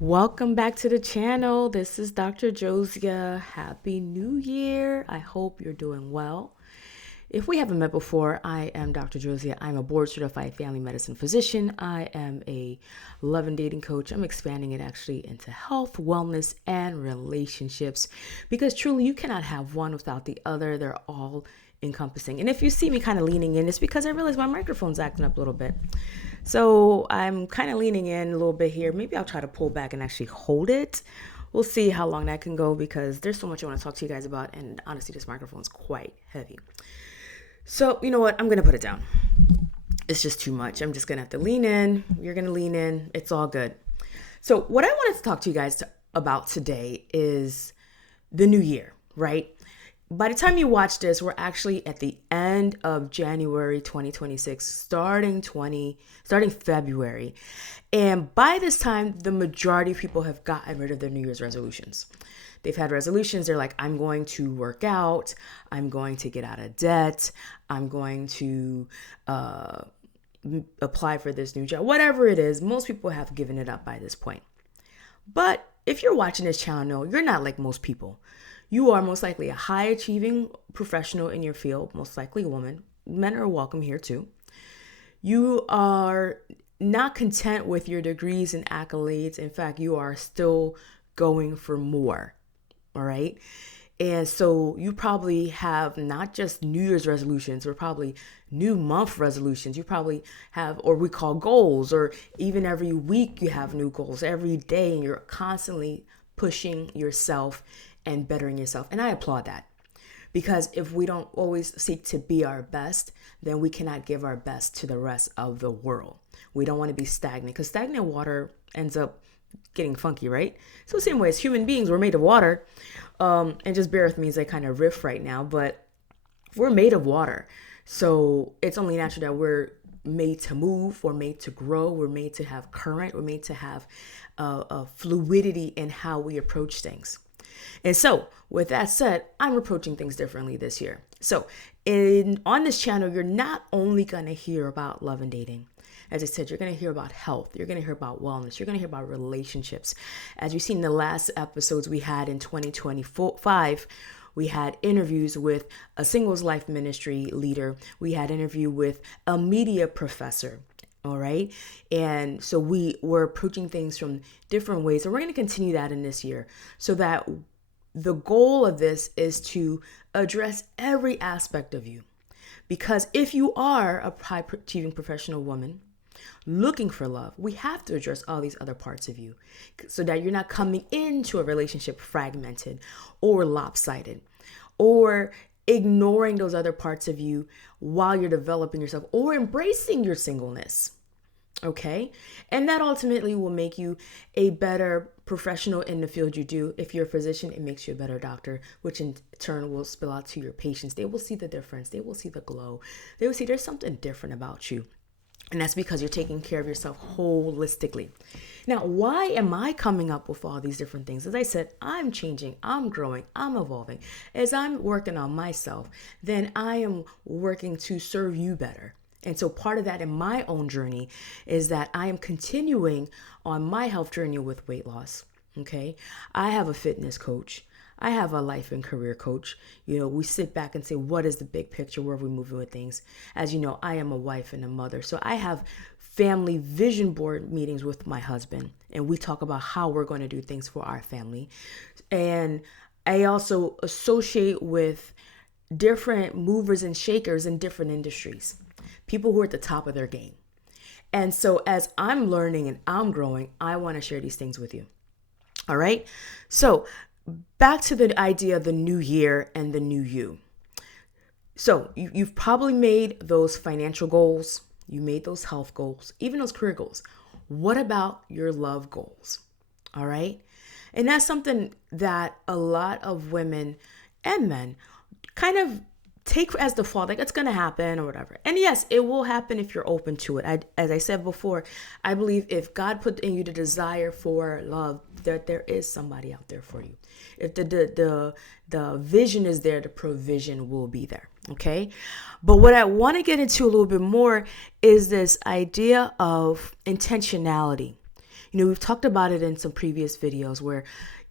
Welcome back to the channel. This is Dr. Josya. Happy New Year. I hope you're doing well. If we haven't met before, I am Dr. Josya. I'm a board certified family medicine physician. I am a love and dating coach. I'm expanding it actually into health, wellness, and relationships because truly you cannot have one without the other. They're all encompassing. And if you see me kind of leaning in, it's because I realize my microphone's acting up a little bit. So I'm kind of leaning in a little bit here. Maybe I'll try to pull back and actually hold it. We'll see how long that can go because there's so much I want to talk to you guys about. And honestly, this microphone's quite heavy. So you know what? I'm going to put it down. It's just too much. I'm just going to have to lean in. You're going to lean in. It's all good. So what I wanted to talk to you guys about today is the new year, right? By the time you watch this, we're actually at the end of January 2026, starting February. And by this time, the majority of people have gotten rid of their New Year's resolutions. They've had resolutions. They're like, I'm going to work out. I'm going to get out of debt. I'm going to apply for this new job. Whatever it is, most people have given it up by this point. But if you're watching this channel, you're not like most people. You are most likely a high achieving professional in your field, most likely a woman. Men are welcome here too. You are not content with your degrees and accolades. In fact, you are still going for more. All right. And so you probably have not just New Year's resolutions or probably new month resolutions. You probably have, or we call goals, or even every week you have new goals every day, and you're constantly pushing yourself and bettering yourself. And I applaud that because if we don't always seek to be our best, then we cannot give our best to the rest of the world. We don't want to be stagnant because stagnant water ends up getting funky, right? So the same way as human beings, we're made of water. And just bear with me as I kind of riff right now, but we're made of water. So it's only natural that we're made to move, we're made to grow, we're made to have current, we're made to have a fluidity in how we approach things. And so with that said, I'm approaching things differently this year. So on this channel, you're not only going to hear about love and dating. As I said, you're going to hear about health. You're going to hear about wellness. You're going to hear about relationships. As you've seen in the last episodes we had in 2025, we had interviews with a singles life ministry leader. We had an interview with a media professor. All right. And so we were approaching things from different ways. And we're going to continue that in this year so that the goal of this is to address every aspect of you. Because if you are a high achieving professional woman looking for love, we have to address all these other parts of you so that you're not coming into a relationship fragmented or lopsided or ignoring those other parts of you while you're developing yourself or embracing your singleness. Okay. And that ultimately will make you a better professional in the field you do. If you're a physician, it makes you a better doctor, which in turn will spill out to your patients. They will see the difference. They will see the glow. They will see there's something different about you. And that's because you're taking care of yourself holistically. Now, why am I coming up with all these different things? As I said, I'm changing, I'm growing, I'm evolving. As I'm working on myself, then I am working to serve you better. And so part of that in my own journey is that I am continuing on my health journey with weight loss. Okay. I have a fitness coach. I have a life and career coach. You know, we sit back and say, what is the big picture? Where are we moving with things? As you know, I am a wife and a mother. So I have family vision board meetings with my husband, and we talk about how we're going to do things for our family. And I also associate with different movers and shakers in different industries, people who are at the top of their game. And so as I'm learning and I'm growing, I want to share these things with you. All right. So back to the idea of the new year and the new you. So you've probably made those financial goals. You made those health goals, even those career goals. What about your love goals? All right. And that's something that a lot of women and men kind of take as default, like it's going to happen or whatever. And yes, it will happen if you're open to it. As I said before, I believe if God put in you the desire for love, that there is somebody out there for you. If the vision is there, the provision will be there. Okay. But what I want to get into a little bit more is this idea of intentionality. We've talked about it in some previous videos where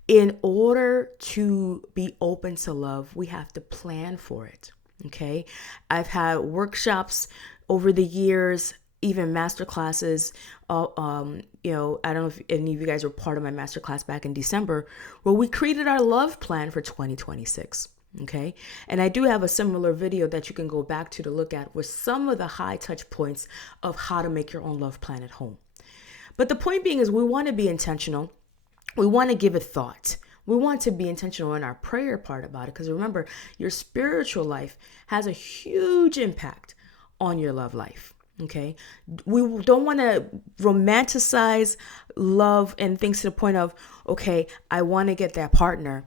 in order to be open to love, we have to plan for it. Okay. I've had workshops over the years, even master classes. I don't know if any of you guys were part of my master class back in December, where we created our love plan for 2026. Okay. And I do have a similar video that you can go back to look at with some of the high touch points of how to make your own love plan at home. But the point being is we want to be intentional. We want to give it thought. We want to be intentional in our prayer part about it. Because remember, your spiritual life has a huge impact on your love life. Okay. We don't want to romanticize love and things to the point of, okay, I want to get that partner.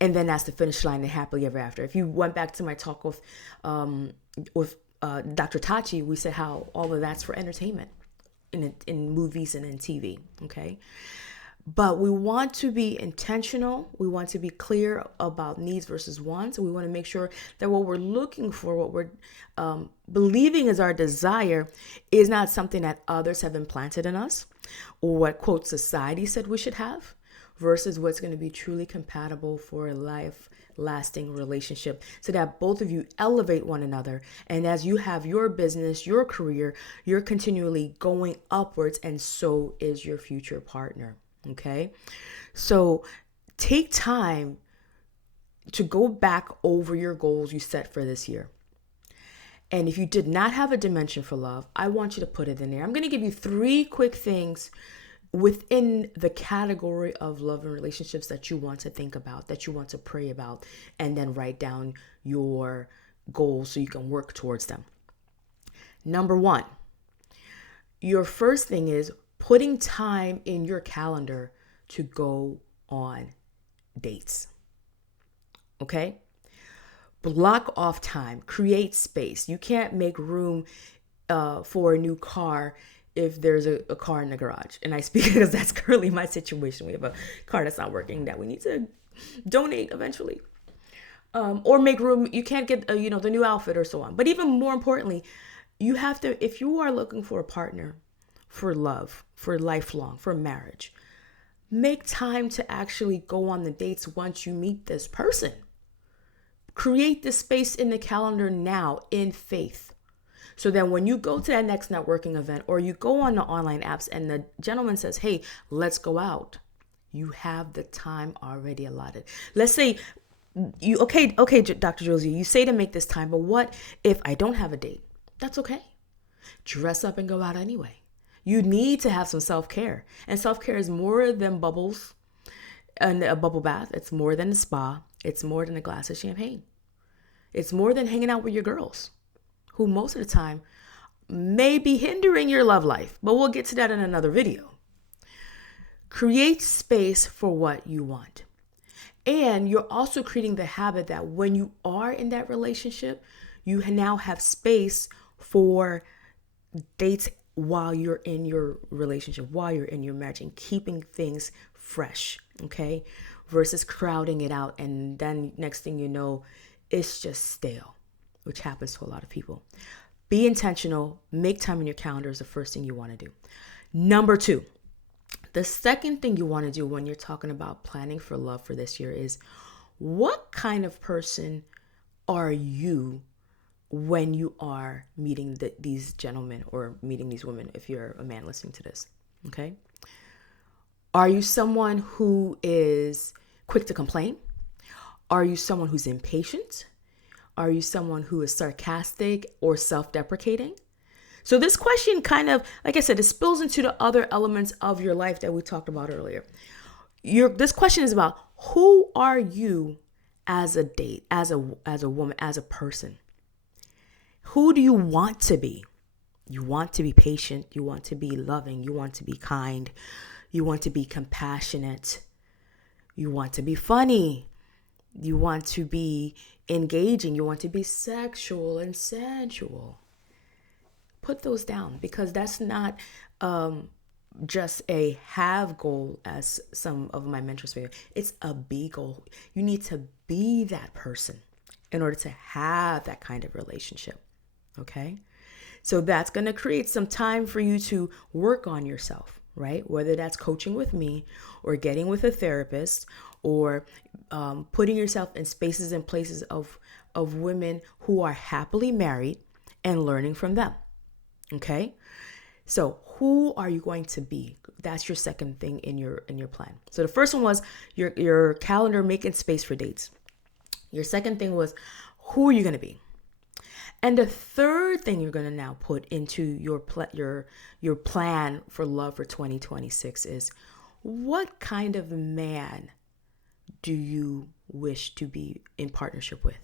And then that's the finish line and happily ever after. If you went back to my talk with Dr. Tachi, we said how all of that's for entertainment in movies and in TV. Okay. But we want to be intentional. We want to be clear about needs versus wants. We want to make sure that what we're looking for, what we're believing is our desire, is not something that others have implanted in us or what, quote, society said we should have, versus what's going to be truly compatible for a life-lasting relationship so that both of you elevate one another. And as you have your business, your career, you're continually going upwards, and so is your future partner. Okay, so take time to go back over your goals you set for this year. And if you did not have a dimension for love, I want you to put it in there. I'm going to give you 3 quick things within the category of love and relationships that you want to think about, that you want to pray about, and then write down your goals so you can work towards them. Number 1, your first thing is putting time in your calendar to go on dates. Okay? Block off time, create space. You can't make room for a new car if there's a car in the garage. And I speak because that's currently my situation. We have a car that's not working that we need to donate eventually. Or make room. You can't get the new outfit or so on. But even more importantly, you have to, if you are looking for a partner, for love, for lifelong, for marriage, make time to actually go on the dates once you meet this person. Create the space in the calendar now in faith. So that when you go to that next networking event or you go on the online apps and the gentleman says, hey, let's go out, you have the time already allotted. Let's say okay, Dr. Josya, you say to make this time, but what if I don't have a date? That's okay. Dress up and go out anyway. You need to have some self-care. And self-care is more than bubbles and a bubble bath. It's more than a spa. It's more than a glass of champagne. It's more than hanging out with your girls, who most of the time may be hindering your love life. But we'll get to that in another video. Create space for what you want. And you're also creating the habit that when you are in that relationship, you now have space for dates while you're in your relationship, while you're in your marriage, and keeping things fresh, okay? Versus crowding it out, and then next thing you know, it's just stale, which happens to a lot of people. Be intentional. Make time in your calendar is the first thing you want to do. Number 2, the second thing you want to do when you're talking about planning for love for this year is, what kind of person are you when you are meeting these gentlemen or meeting these women, if you're a man listening to this, okay? Are you someone who is quick to complain? Are you someone who's impatient? Are you someone who is sarcastic or self-deprecating? So this question kind of, like I said, it spills into the other elements of your life that we talked about earlier. This question is about, who are you as a date, as a woman, as a person? Who do you want to be? You want to be patient. You want to be loving. You want to be kind. You want to be compassionate. You want to be funny. You want to be engaging. You want to be sexual and sensual. Put those down, because that's not just a have goal, as some of my mentors say. It's a be goal. You need to be that person in order to have that kind of relationship. Okay? So that's going to create some time for you to work on yourself. right? Whether that's coaching with me or getting with a therapist or putting yourself in spaces and places of women who are happily married and learning from them. Okay? So who are you going to be? That's your second thing in your plan. So the first one was your calendar, making space for dates. Your second thing was, who are you going to be? And the third thing you're going to now put into your plan for love for 2026 is, what kind of man do you wish to be in partnership with?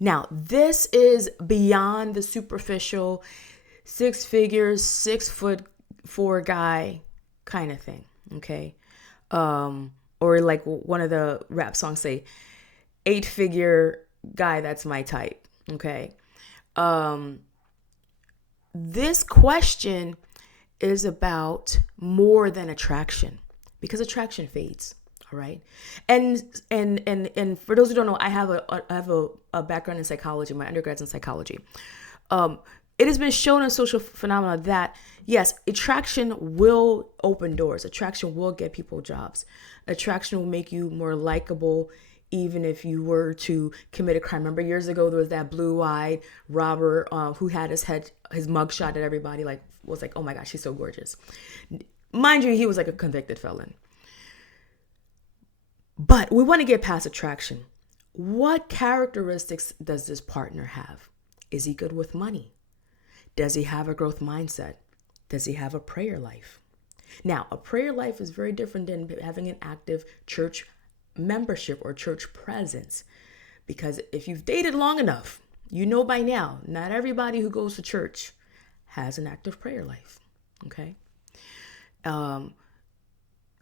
Now, this is beyond the superficial 6 figures, 6'4" guy kind of thing. Okay. Or like one of the rap songs say, 8-figure guy that's my type. Okay. This question is about more than attraction, because attraction fades. All right. And for those who don't know, I have a background in psychology. My undergrad's in psychology. It has been shown in social phenomena that, yes, attraction will open doors. Attraction will get people jobs. Attraction will make you more likable, even if you were to commit a crime. Remember years ago, there was that blue-eyed robber who had his mugshot at everybody, was like, oh my gosh, she's so gorgeous. Mind you, he was like a convicted felon. But we want to get past attraction. What characteristics does this partner have? Is he good with money? Does he have a growth mindset? Does he have a prayer life? Now, a prayer life is very different than having an active church membership or church presence. Because if you've dated long enough, you know by now, not everybody who goes to church has an active prayer life. Okay?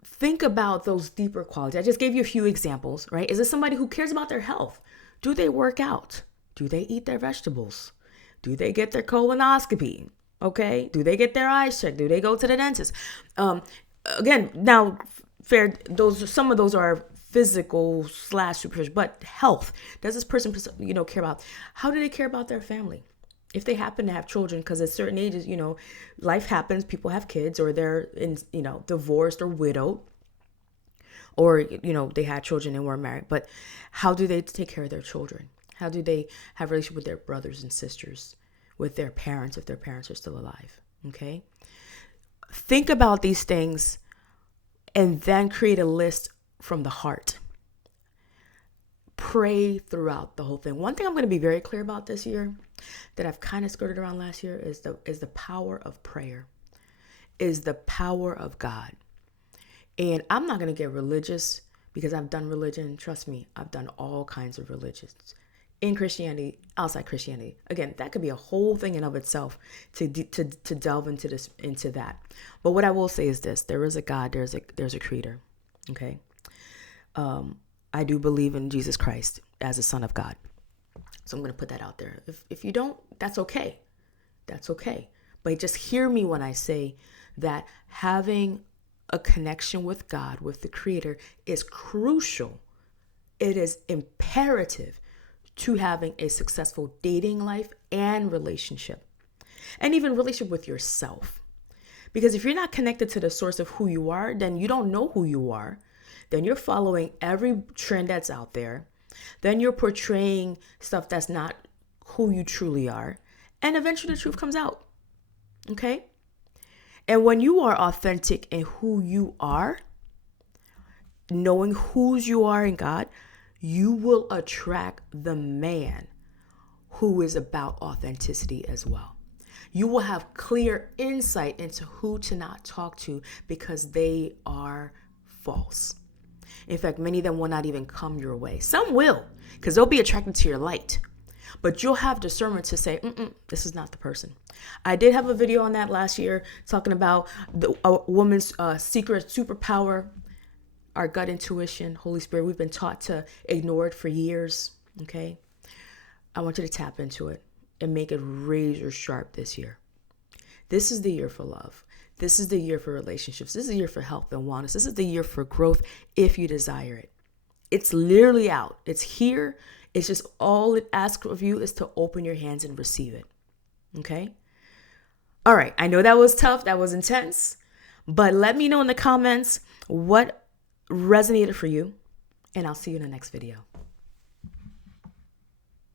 Think about those deeper qualities. I just gave you a few examples, right? Is this somebody who cares about their health? Do they work out? Do they eat their vegetables? Do they get their colonoscopy? Okay. Do they get their eyes checked? Do they go to the dentist? Again, now, some of those are physical / superficial, but health. Does this person, care about? How do they care about their family? If they happen to have children, because at certain ages, life happens, people have kids, or they're divorced or widowed, or, they had children and weren't married. But how do they take care of their children? How do they have a relationship with their brothers and sisters, with their parents, if their parents are still alive? Okay. Think about these things and then create a list from the heart. Pray throughout the whole thing. One thing I'm going to be very clear about this year that I've kind of skirted around last year is the power of prayer, is the power of God. And I'm not going to get religious because I've done religion. Trust me, I've done all kinds of religions in Christianity, outside Christianity. Again, that could be a whole thing in of itself to delve into that. But what I will say is this: there is a God, there's a creator. Okay. I do believe in Jesus Christ as a son of God. So I'm going to put that out there. If you don't, that's okay. That's okay. But just hear me when I say that having a connection with God, with the creator, is crucial. It is imperative to having a successful dating life and relationship, and even relationship with yourself. Because if you're not connected to the source of who you are, then you don't know who you are. Then you're following every trend that's out there. Then you're portraying stuff that's not who you truly are. And eventually the truth comes out. Okay? And when you are authentic in who you are, knowing whose you are in God, you will attract the man who is about authenticity as well. You will have clear insight into who to not talk to because they are false. In fact, many of them will not even come your way. Some will, because they'll be attracted to your light. But you'll have discernment to say, this is not the person. I did have a video on that last year talking about a woman's secret superpower, our gut intuition, Holy Spirit. We've been taught to ignore it for years, okay? I want you to tap into it and make it razor sharp this year. This is the year for love. This is the year for relationships. This is the year for health and wellness. This is the year for growth if you desire it. It's literally out. It's here. It's just all it asks of you is to open your hands and receive it. Okay? All right. I know that was tough. That was intense. But let me know in the comments what resonated for you, and I'll see you in the next video.